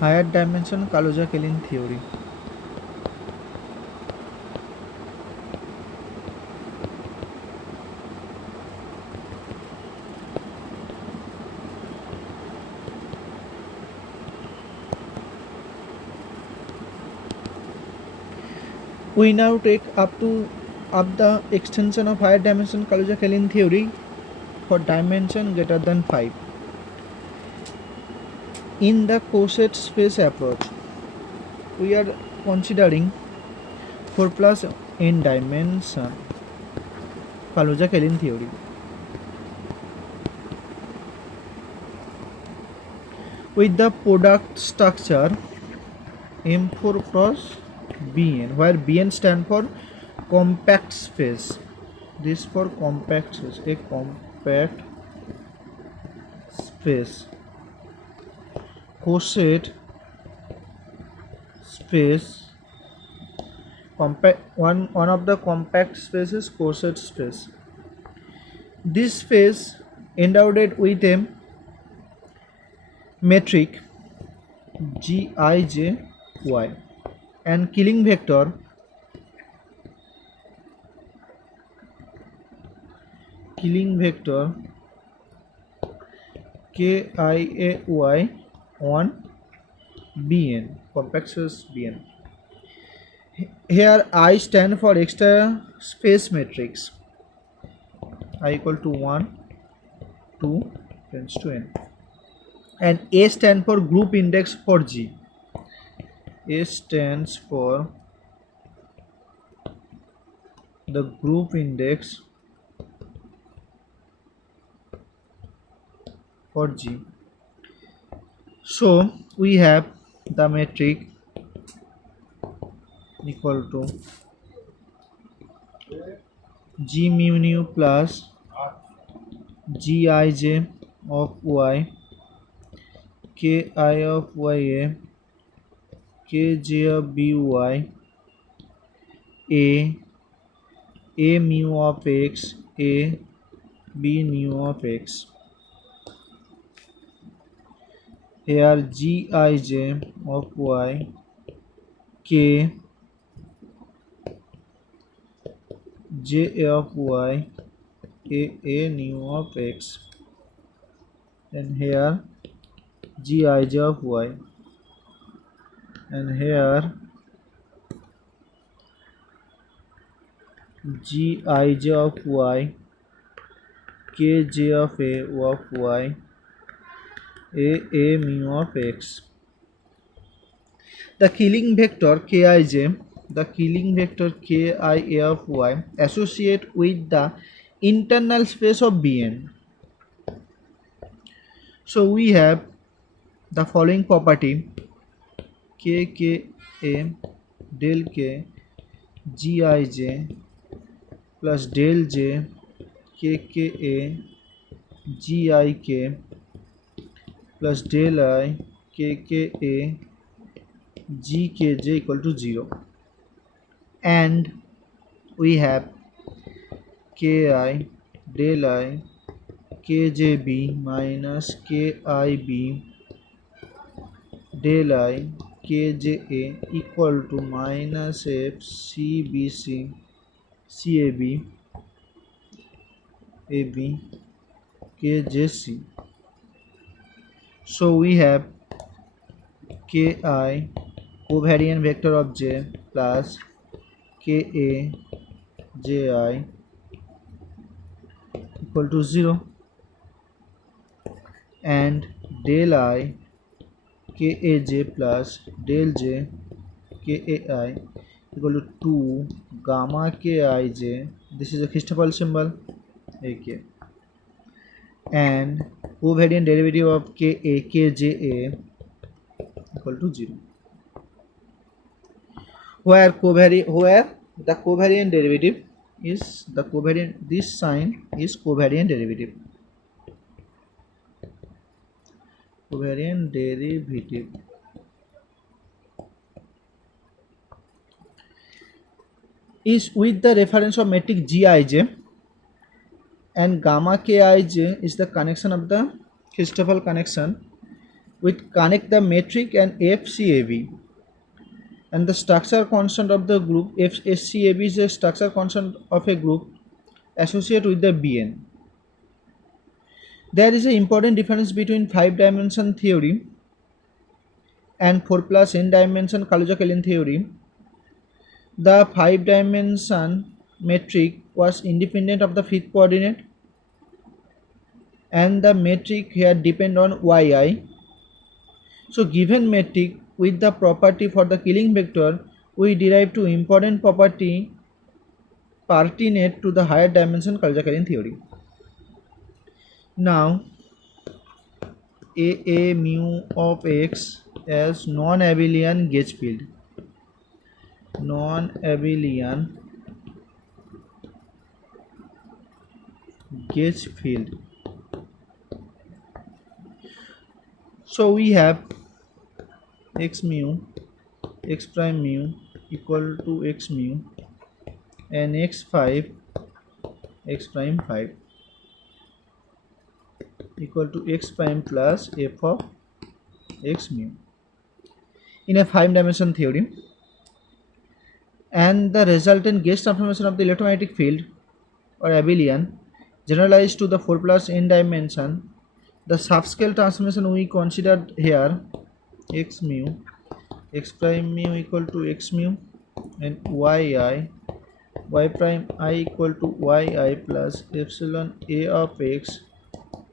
higher dimension Kaluza-Kellin theory. We now take up the extension of higher dimension Kaluza-Kellin theory for dimension greater than 5. In the coset space approach, we are considering 4 plus n dimension Kaluza-Kellin theory. With the product structure M4 cross Bn, where Bn stand for compact space. This for compact space, a compact space. Coset space, compact one of the compact spaces, coset space. This space endowed with a metric Gij and killing vector Kiay on Bn, compact space Bn. Here I stand for extra space matrix, I equal to 1, 2, tends to n, and A stands for group index for G. A stands for the group index for G. So we have the metric equal to G mu nu plus Gij of y, Ki of ya, Kj of by, a mu of x, a b nu of x. Here Gij of y, K j of y, a nu of x, and here Gij of y, and here Gij of y, Kj of y, a mu of x. The killing vector Kij, the killing vector Ki of y associate with the internal space of Bn. So we have the following property: Kka del k Gij plus del j Kka Gik plus del I Kka Gkj equal to 0, and we have Ki del I Kjb minus Kib del I Kja equal to minus f Cbc Cab ab Kjc. So we have Ki covariant vector of j plus Ka ji equal to 0, and del I Kaj plus del j Kai equal to 2 gamma Kij, this is a Christoffel symbol Ak, and covariant derivative of Kja equal to 0, where the covariant derivative is the covariant, this sign is covariant derivative. Covariant derivative is with the reference of metric Gij, and gamma Kij is the connection of the Christoffel connection, with connect the metric and FCAB, and the structure constant of the group FCAB is a structure constant of a group associated with the Bn. There is an important difference between 5-dimension theory and 4 plus n dimension Kaluza-Kalin theory. The 5-dimension metric was independent of the fifth coordinate, and the metric here depend on yi. So given metric with the property for the killing vector, we derive two important property pertinent to the higher dimension Kaluza-Kalin theory. Now a mu of x as non-abelian gauge field. Non-abelian gauge field. So we have x mu, x prime mu equal to x mu, and x5, x prime 5 equal to x prime plus f of x mu in a 5-dimension theory, and the resultant gauge transformation of the electromagnetic field or abelian generalized to the 4 plus n dimension. The subscale transformation we considered here, x mu, x prime mu equal to x mu, and yi, y prime I equal to yi plus epsilon a of x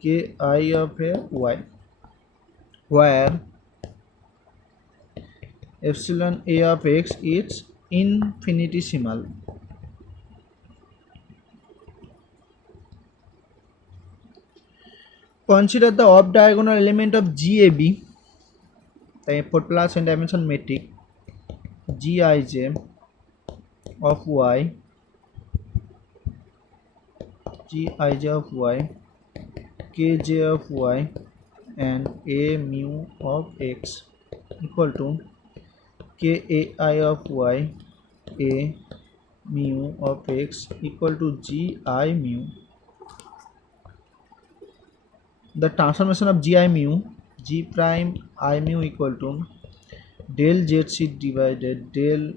k I of a y, where epsilon a of x is infinitesimal. Consider the off-diagonal element of GAB, the 4 plus n dimension metric Gij of y, Gij of y, Kj of y, and a mu of x equal to Kai of y, a mu of x equal to Gi mu. The transformation of Gi mu, G prime I mu equal to del Zc divided del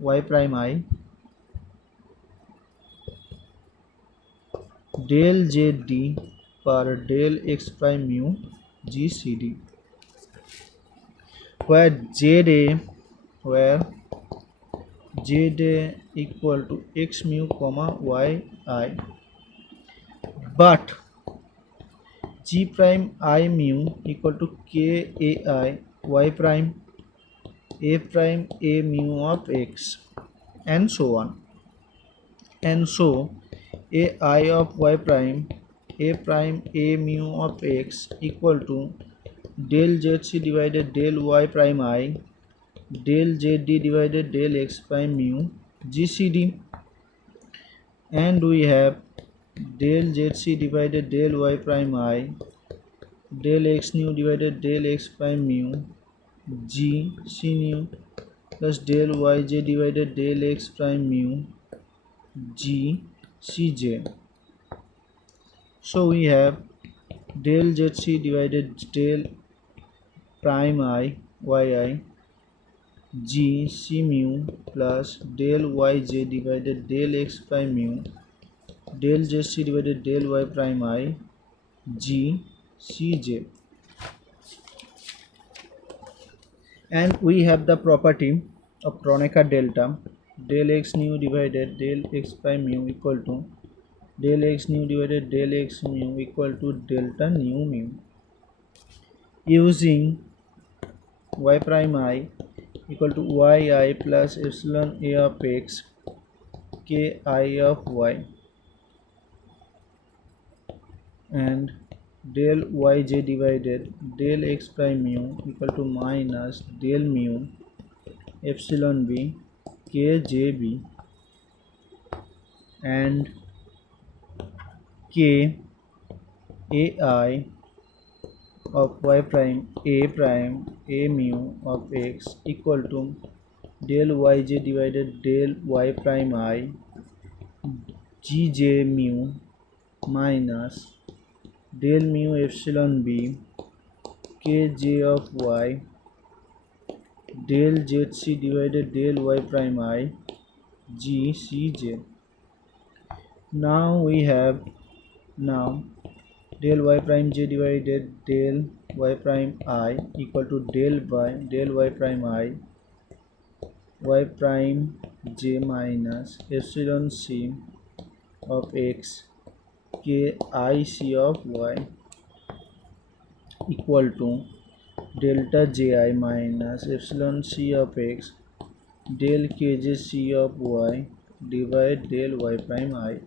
y prime I del Zd per del x prime mu GCD, where Za equal to x mu comma yi, but G prime I mu equal to Kai y prime a mu of x, and so on. And so a I of y prime a mu of x equal to del Zc divided del y prime I del Zd divided del x prime mu GCD, and we have del Zc divided del y prime I del x nu divided del x prime mu G C nu plus del yj divided del x prime mu G Cj. So we have del Zc divided del prime I yi G C mu plus del yj divided del x prime mu del Zc divided del y prime I G Cj, and we have the property of Kronecker delta del x nu divided del x prime mu equal to del x nu divided del x mu equal to delta nu mu, using y prime I equal to yi plus epsilon a of x k I of y, and del yj divided del x prime mu equal to minus del mu epsilon b kjb, and k ai of y prime a mu of x equal to del yj divided del y prime I gj mu minus del mu epsilon b kj of y del zc divided del y prime I g cj. Now we have del y prime j divided del y prime I equal to del y prime I y prime j minus epsilon c of x k I c of y equal to delta ji minus epsilon c of x del kj c of y divided del y prime I.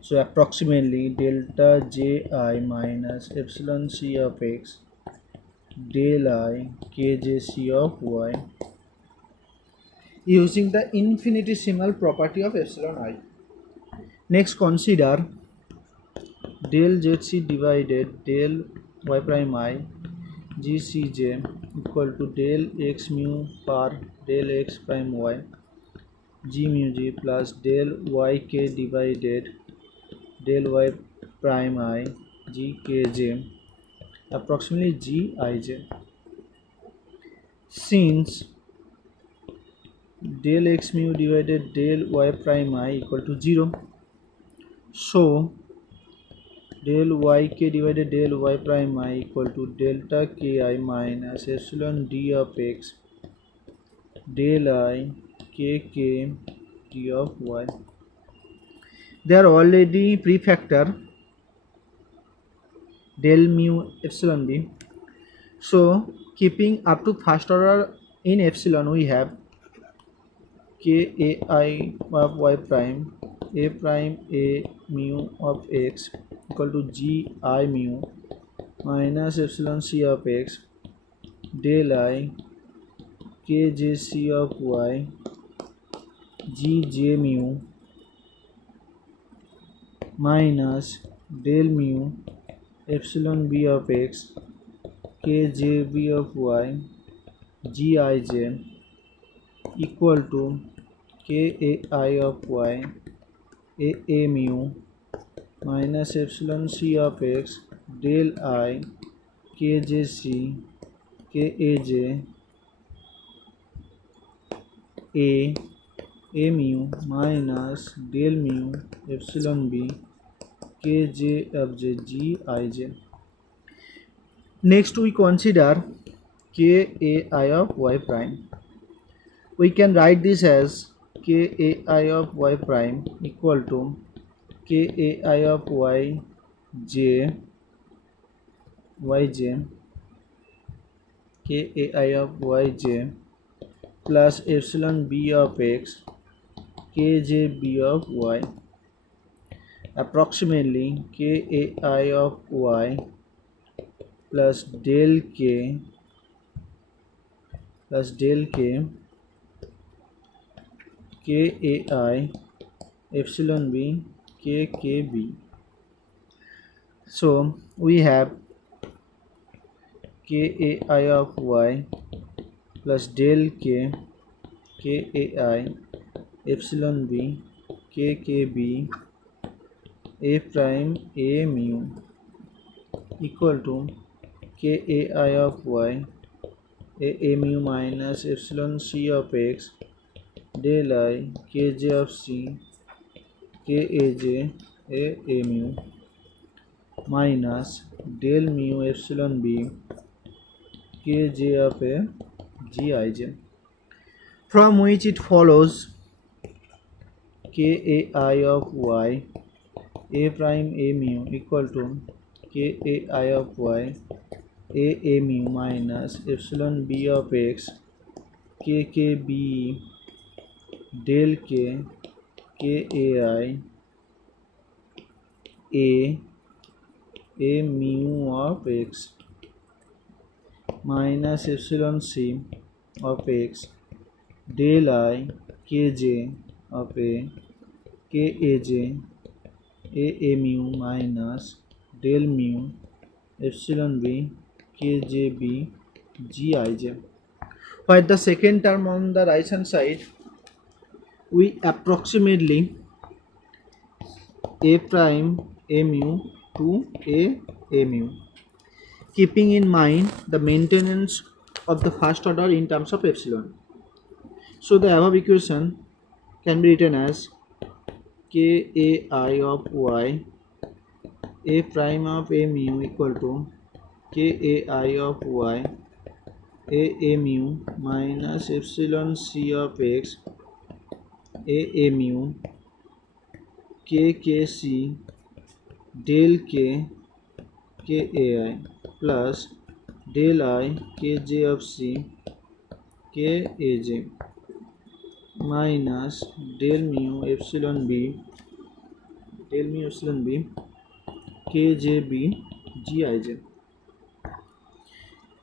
So approximately delta ji minus epsilon c of x del I kj c of y using the infinitesimal property of epsilon I. Next, consider del zc divided del y prime I gcj equal to del x mu per del x prime y g mu g plus del yk divided del y prime I g kj approximately g ij. Since del x mu divided del y prime I equal to 0, so del yk divided del y prime I equal to delta ki minus epsilon d of x del I kk d of y. They are already prefactor del mu epsilon b. So keeping up to first order in epsilon, we have k a I of y prime a prime a mu of x equal to g I mu minus epsilon c of x del I kj c of y g j mu minus del mu epsilon b of x kj b of y g I j equal to k a I of y a mu minus epsilon c of x del I kj c kaj a mu minus del mu epsilon b kj of j g I j. Next, we consider k a I of y prime. We can write this as k a I of y prime equal to k a I of yj k a I of yj plus epsilon b of x kj b of y approximately k a I of y plus del k k a I epsilon b k k b. So we have k a I of y plus del k a I epsilon b k k b a prime a mu equal to k a I of y a mu minus epsilon c of x del I kj of c kaj a mu minus del mu epsilon b kj of a g ij, from which it follows k a I of y a prime a mu equal to k a I of y a mu minus epsilon b of x k k b del k k a I a mu of x minus epsilon c of x del I kj of a kaj a mu minus del mu epsilon b kj b g ij. For the second term on the right hand side, we approximately a prime mu to a mu, keeping in mind the maintenance of the first order in terms of epsilon. So the above equation can be written as kai of y a prime of a mu equal to kai of y a mu minus epsilon c of x a mu kkc del k kai plus del I kj of c kaj minus del mu epsilon b kjb gij.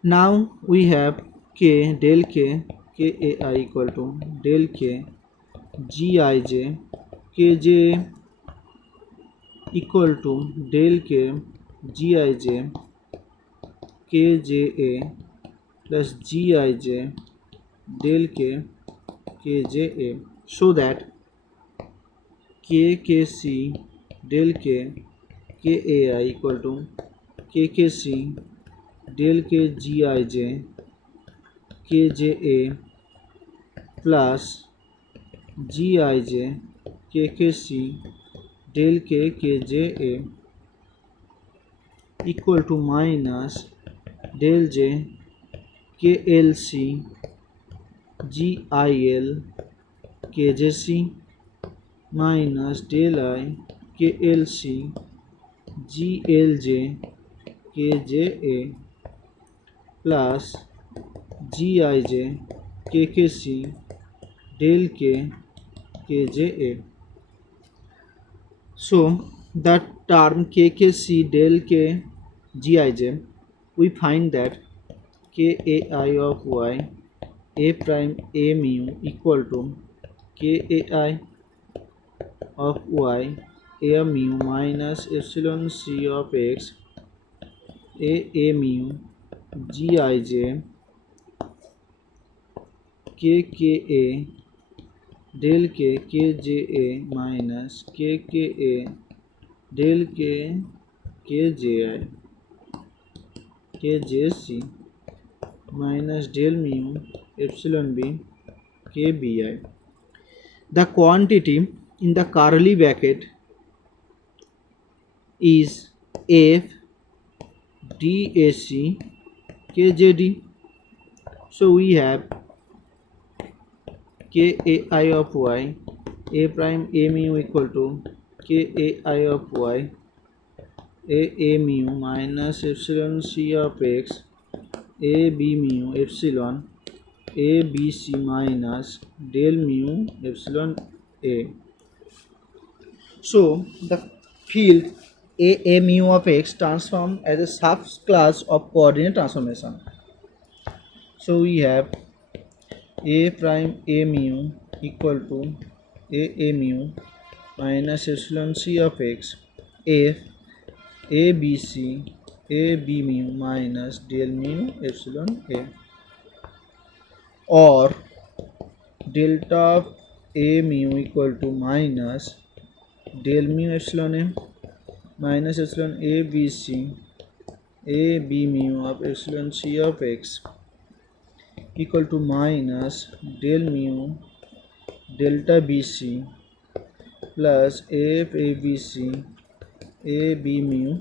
Now we have k del k kai equal to del k gij kj equal to del k gij kja plus gij del k kja, so that kkc del k kai equal to kkc del k gij kja plus gij kkc del k kja equal to minus del j klc gil kjc minus del I klc glj kja plus gij kkc del k kja. So the term kkc del k gij, we find that kai of y a prime a mu equal to kai of y a mu minus epsilon c of x a mu gij kka del k kja minus kka del k kji kjc minus del mu epsilon b kbi. The quantity in the curly bracket is f dac kjd. So we have kai of y a prime a mu equal to kai of y a mu minus epsilon c of x a b mu epsilon a b c minus del mu epsilon a. So the field a mu of x transformed as a subclass of coordinate transformation. So we have a prime a mu equal to a mu minus epsilon c of x f a b c a b mu minus del mu epsilon a, or delta of a mu equal to minus del mu epsilon a minus epsilon a b c a b mu of epsilon c of x equal to minus del mu delta bc plus f a b c a b mu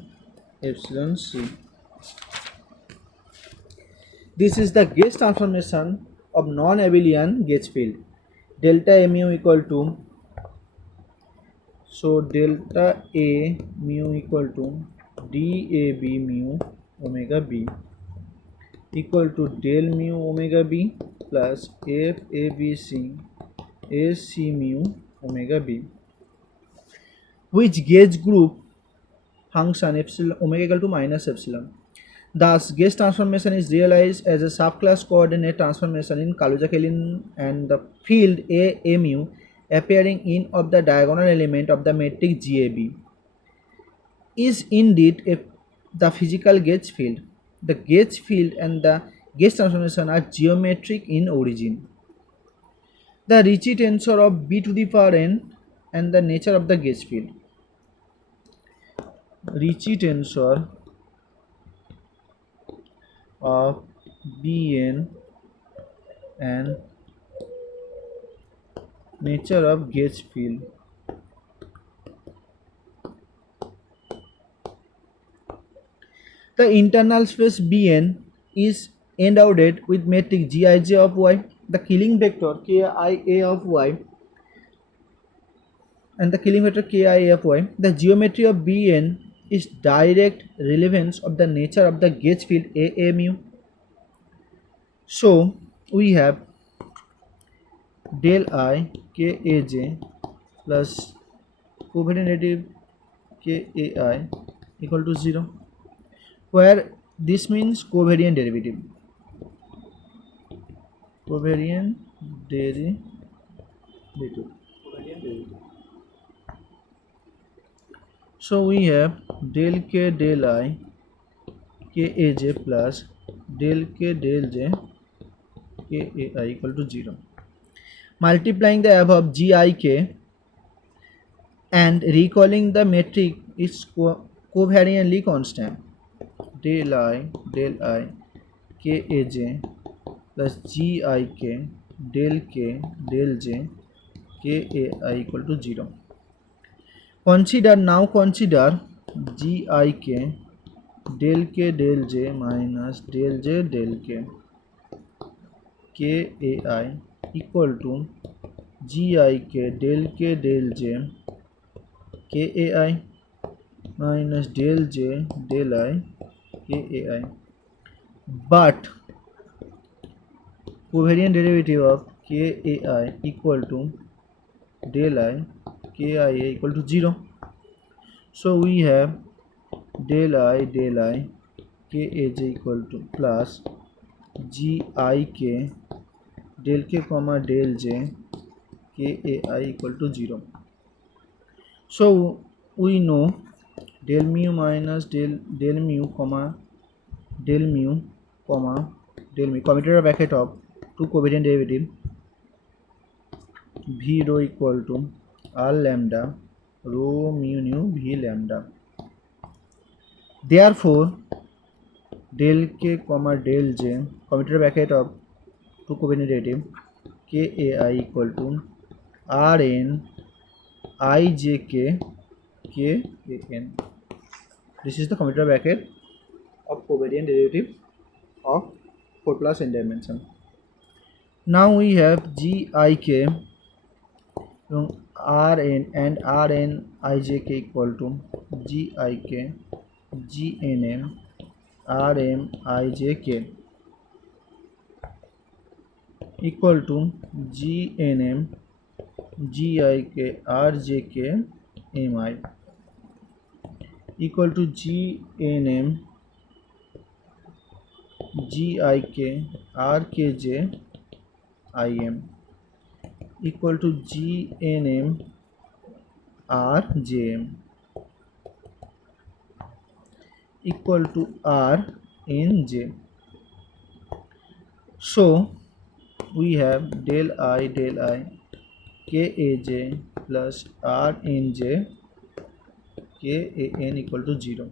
epsilon c. This is the gauge transformation of non-abelian gauge field. Delta mu equal to, so delta a mu equal to dab mu omega b equal to del mu omega b plus f a b c a c mu omega b, which gauge group function epsilon omega equal to minus epsilon. Thus, gauge transformation is realized as a subclass coordinate transformation in Kaluza-Kalin, and the field a mu appearing in of the diagonal element of the matrix GAB is indeed the physical gauge field. The gauge field and the gauge transformation are geometric in origin. The Ricci tensor of b to the power n and the nature of the gauge field. Ricci tensor of Bn and nature of gauge field. The internal space Bn is endowed with metric Gij of y, the Killing vector Kia of y, and the Killing vector Kia of y. The geometry of Bn is direct relevance of the nature of the gauge field A mu. So we have del I Kaj plus covariant derivative Kai equal to 0, where this means covariant derivative. Covariant derivative. So we have del k del I Kaj plus del k del j Kai equal to 0. Multiplying the above Gik and recalling the metric is covariantly constant. Del I Kaj plus Gik del k del j Kai equal to 0. Now consider Gik del k del j minus del j del k Kai equal to Gik del k del j Kai minus del j del I Kai. But covariant derivative of Kai equal to del I Kia equal to 0. So we have del I Kaj equal to plus Gik del k comma del j Kai equal to 0. So we know del mu minus del mu comma del mu comma del mu commutator bracket of two covariant derivative v rho equal to r lambda rho mu nu v lambda. Therefore del k comma del j commutator bracket of two covariant derivative Kai equal to Rn Ijk Kan. This is the commutator bracket of covariant derivative of 4 plus n dimension. Now we have Gik Rn and Rn Ijk equal to Gik Gnm Rm Ijk equal to Gnm Gik Rjk Mi equal to Gnm Gik Rkj Im equal to Gnm Rjm equal to Rnj. So we have del I Kaj plus Rnj Kan equal to 0.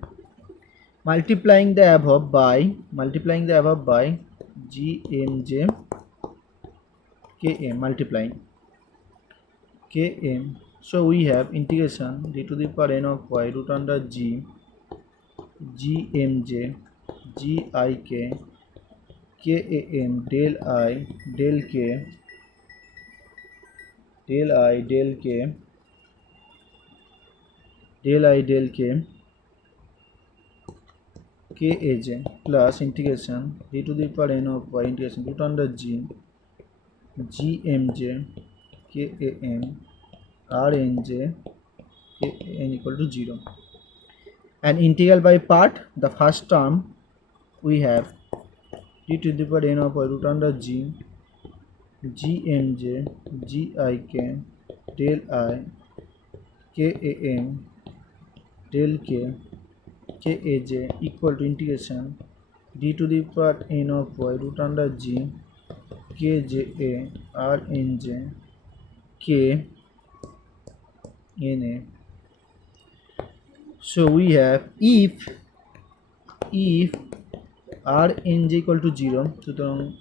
Multiplying the above by Gmj Km, multiplying Km. So we have integration d to the power n of y root under g Gmj Gik Kam del I del k Kaj plus integration d to the power n of y integration root under g Gmj Kam Rnj Kan equal to 0. And integral by part, the first term we have d to the power n of y root under g Gmj Gik del I Kam del k Kaj equal to integration d to the power n of y root under g Kja Rnj K Na. So we have if r n j equal to 0,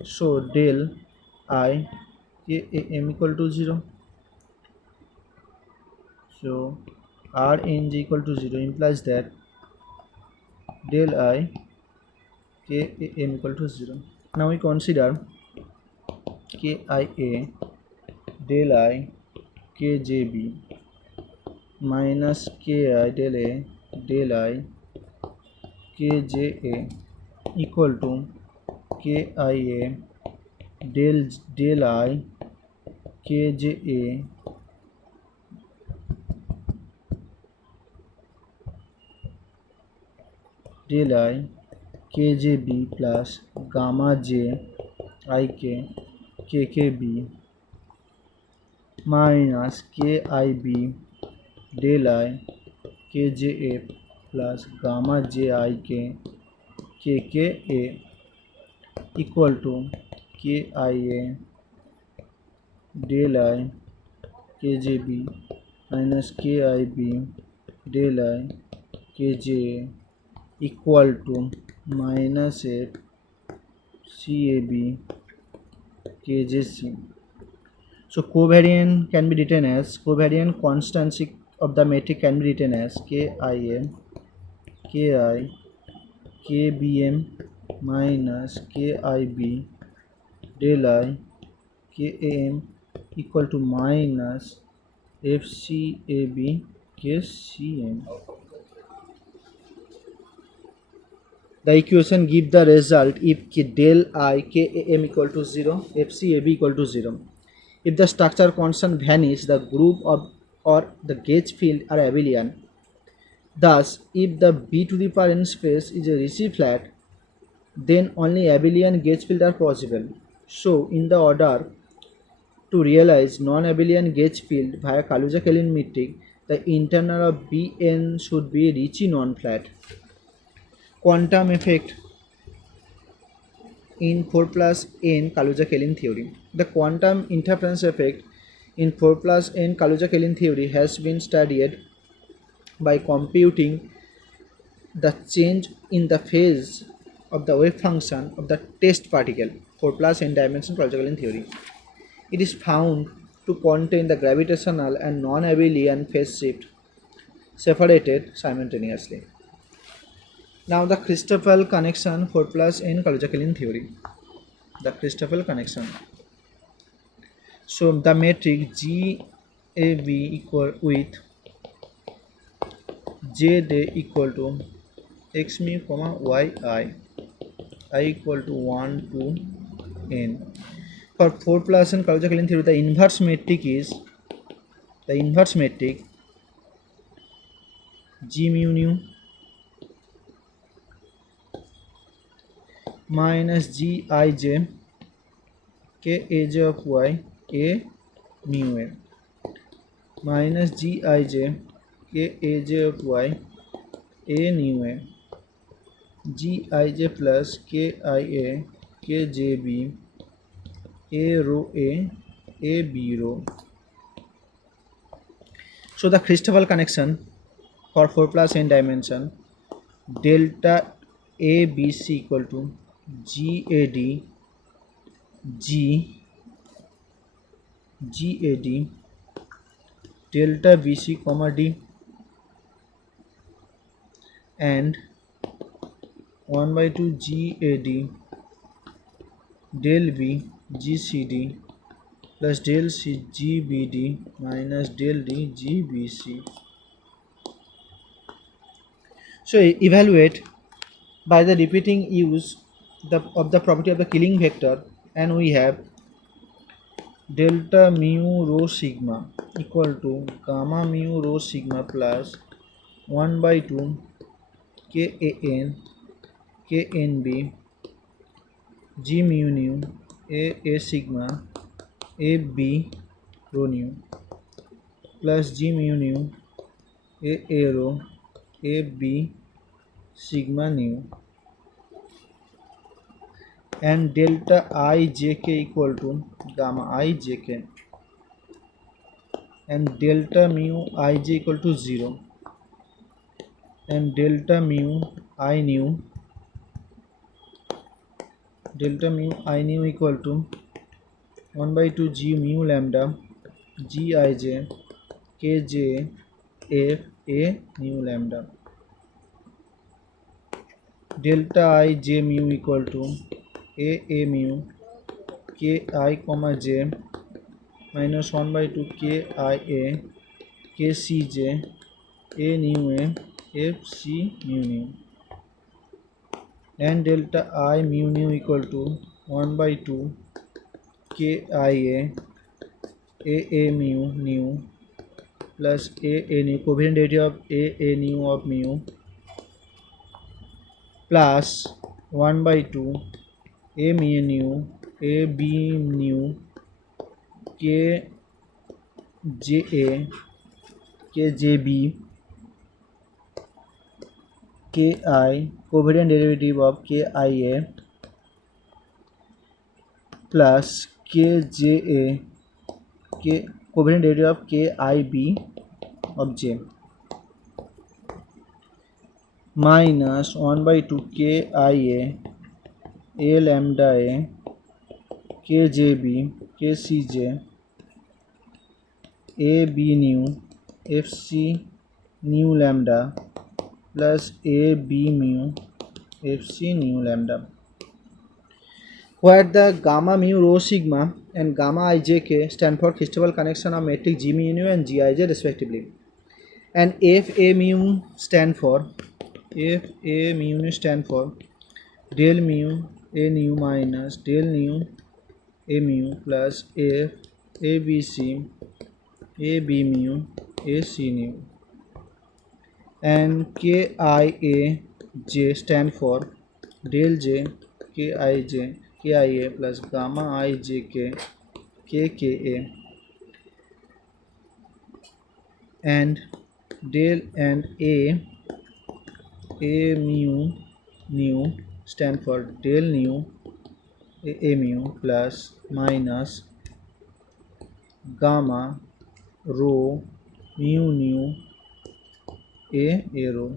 so del I k a m equal to 0. So r n j equal to 0 implies that del I k a m equal to 0. Now we consider k I a del I k j b minus k I del a del I k j a equal to k I a del I k j a del I k j b plus gamma j I k k k b minus k I b del I k j a plus gamma j I k k k a equal to k I a del I k j b minus k I b del I k j a equal to minus a c a b k j c. So covariant can be written as covariant constancy of the metric can be written as k I m k I k b m minus k I b del I k a m equal to minus f c a b k c m. The equation give the result if del I k a m equal to 0, f c a b equal to 0. If the structure constant vanish, the group of or the gauge field are abelian. Thus, if the b to the power n space is a Ricci flat, then only abelian gauge field are possible. So, in the order to realize non-abelian gauge field via Kaluza-Kalin metric, the internal of Bn should be Ricci non-flat. Quantum effect in 4 plus n Kaluza-Kalin theory. The quantum interference effect in 4 plus n Kaluza-Kalin theory has been studied by computing the change in the phase of the wave function of the test particle 4 plus n dimension Kaluza-Kalin theory. It is found to contain the gravitational and non-abelian phase shift separated simultaneously. Now the Christoffel connection 4 plus n Kaluza-Kalin theory. The Christoffel connection. So the metric GAB equal with Z equal to x mu comma y I equal to 1 to n. For 4 plus n Kaluza-Kalin theory, the inverse metric G mu nu minus Gij k aj of y a mu a minus Gij k aj of y a nu a Gij plus k I a k j b a rho a b rho. So the Christoffel connection for 4 plus n dimension delta ABC equal to GAD delta BC comma D and 1 by 2 GAD del B GCD plus del C GBD minus del D GBC. So evaluate by the repeating use of the property of the Killing vector, and we have delta mu rho sigma equal to gamma mu rho sigma plus 1 by 2 KAN KNB G mu nu A sigma A B rho nu plus G mu nu A rho A B sigma nu and delta IJK equal to gamma IJK and delta mu IJ equal to 0 and delta mu I nu equal to 1 by 2 g mu lambda gij kj f a mu lambda. Delta I j mu equal to a mu k I comma j minus 1 by 2 k I a k c j a nu a f c mu nu, and delta I mu nu equal to 1 by 2 k I a mu nu plus a nu, covariant derivative of a nu of mu, plus 1 by 2 a mu nu a b nu k j a k j b k I, covariant derivative of k I a plus k j a k, covariant derivative of k I b of j, minus 1 by 2 k I a lambda a k j b k c j a b nu f c nu lambda plus a b mu f c nu lambda, where the gamma mu rho sigma and gamma ijk stand for Christoffel connection of metric g mu nu and gij respectively, and f a mu stand for del mu a nu minus del nu a mu plus f a b c a b mu a c nu, and k I a j stand for del j k I a plus gamma I j k k a, and del and a mu nu stand for del nu a mu plus minus gamma rho mu nu a rho.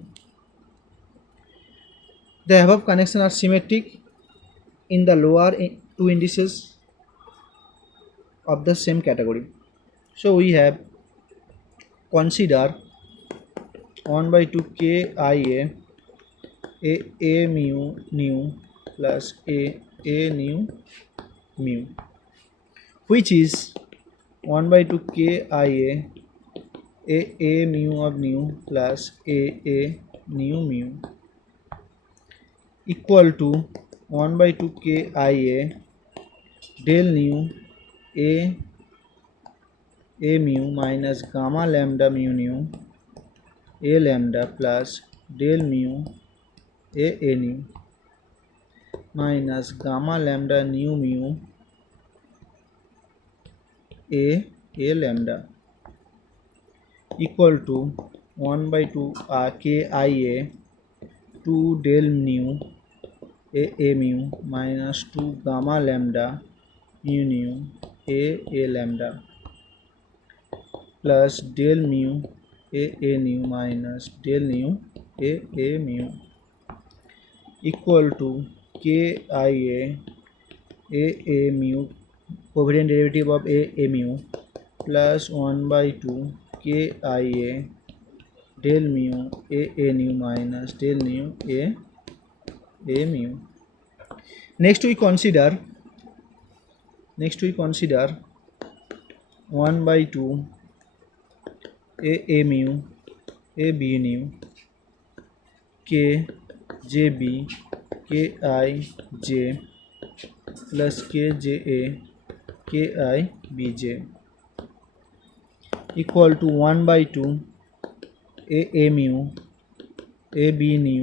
The above connections are symmetric in the lower two indices of the same category. So we have consider 1 by 2 k I a mu nu plus a nu mu, which is 1 by 2 k I a mu of nu plus a nu mu equal to 1 by 2 k I del nu a mu minus gamma lambda mu nu a lambda plus del mu a nu minus gamma lambda nu mu a lambda equal to 1 by 2 k I 2 del nu a mu minus 2 gamma lambda mu nu a lambda plus del mu a nu minus del nu a mu equal to k I a mu, covariant derivative of a mu plus 1 by 2 k I del mu a nu minus del nu a mu. Next we consider 1 by 2 a mu a b nu k j b k I j plus k j a k I b j equal to 1 by 2 a mu a b nu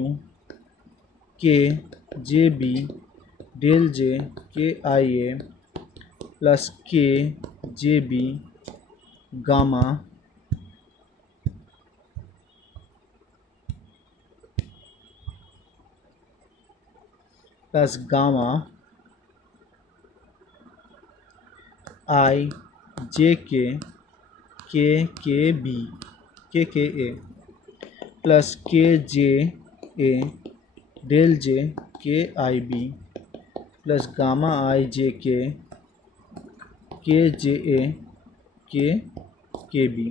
k j b del j k I plus k j b gamma plus gamma I j k k k b k k a plus k j a del j k I b plus gamma I j k k j a k k b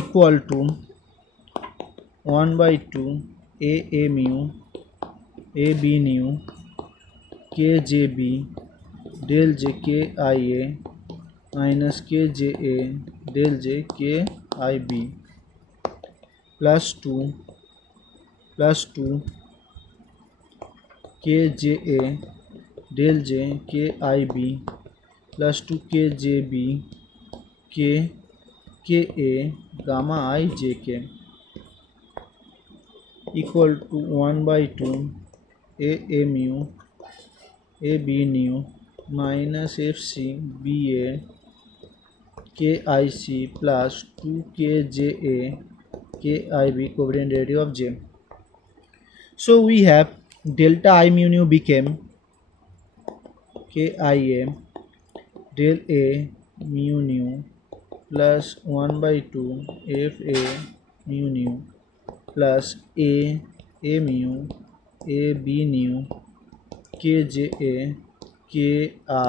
equal to 1 by 2 a mu a b nu k j b del j k I a minus k j a del j k I b plus 2 k j a del j k I b plus 2 k j b k k a gamma I j k equal to 1 by 2 a mu a b nu minus f c b a k I c plus 2 k j a k I b covariant derivative of j. So we have delta I mu nu became k I a del a mu nu plus 1 by 2 f a mu nu plus a mu a b nu k j a k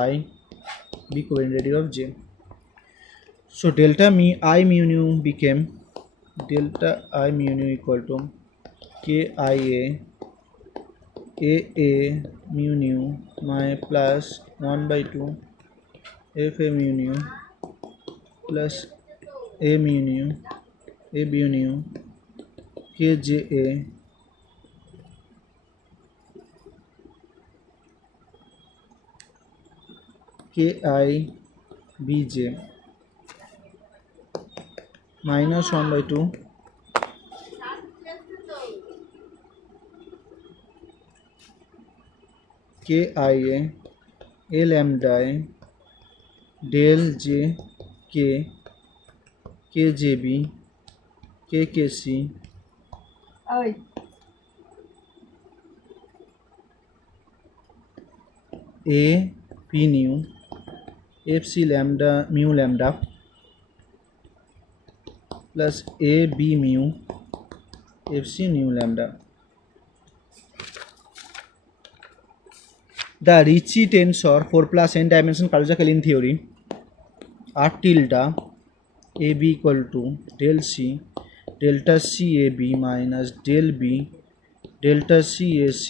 I b covariant derivative of j. So delta I mu nu became delta I mu nu equal to k I a mu nu my plus 1 by 2 f a mu nu plus a mu nu a b nu k j a k I b j minus 1 by 2 k I a lambda del j k k j b k k c a p nu f c lambda mu lambda plus a b mu f c nu lambda. The Ricci tensor 4 plus n dimension Kaluza-Kalin theory R tilde a b equal to del c delta c a b minus del b delta c a c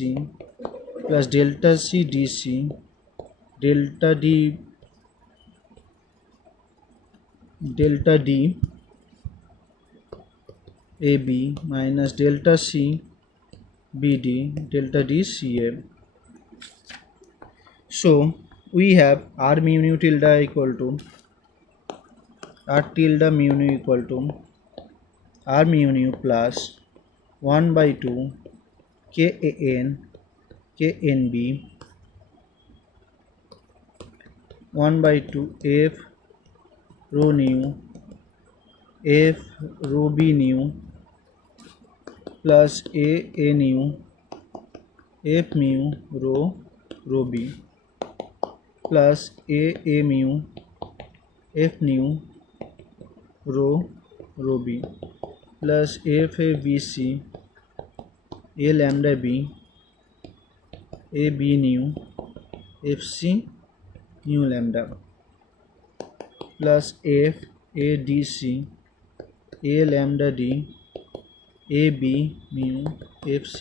plus delta c d c delta d a b minus delta c b d delta d c a. So we have r mu nu tilde equal to r tilde mu nu equal to r mu nu plus 1 by 2 k a n k n b 1 by 2 f rho nu f rho b nu plus a nu f mu rho b plus a mu f nu rho b plus f a b c a lambda b a b nu f c nu lambda plus f a d c a lambda d a b mu f c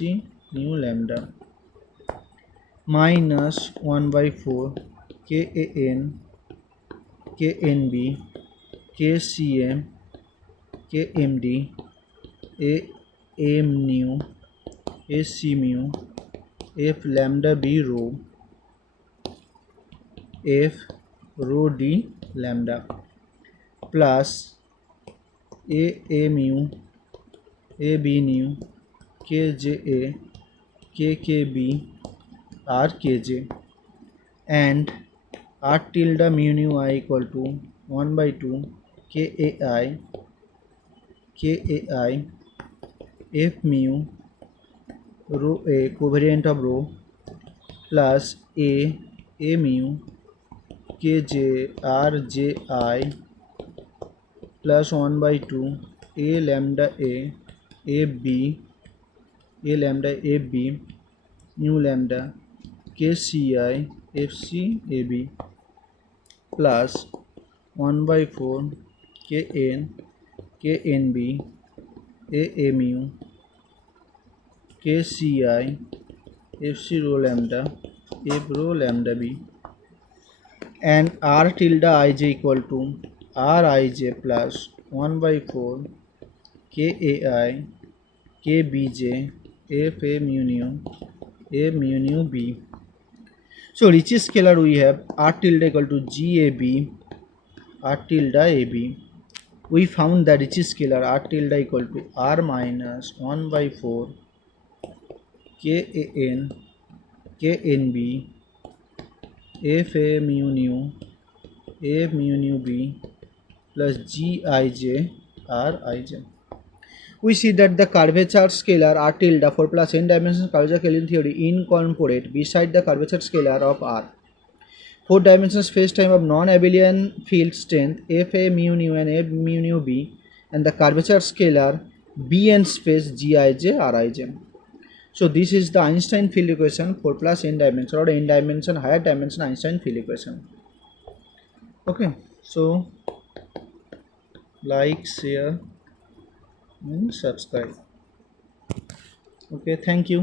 nu lambda minus 1 by 4 k a n k n b k c m k m d a m nu a c mu f lambda b rho f rho d lambda plus a mu a b nu k j a k k b r k j and r tilde mu nu I equal to 1 by 2 k a I f mu rho a covariant of rho plus a mu k j r j I plus 1 by 2 a lambda a b a lambda a b mu lambda kci fc ab plus 1 by 4 kn knb a mu kci fc rho lambda f rho lambda b, and r tilde ij equal to rij plus 1 by 4 kai kbj f a mu nu b. So Ricci scalar we have r tilde equal to gab r tilde ab. We found that Ricci scalar r tilde equal to r minus 1 by 4 kan knb f a mu nu b plus gij rij. We see that the curvature scalar r tilde for plus n dimensional curvature Kelvin theory incorporate beside the curvature scalar of r 4 dimensional space-time of non-abelian field strength f a mu nu and f mu nu b, and the curvature scalar b n space gij rij. So this is the Einstein field equation for plus n dimension or n dimension higher dimension Einstein field equation. Okay, so like, share and subscribe. Okay, thank you.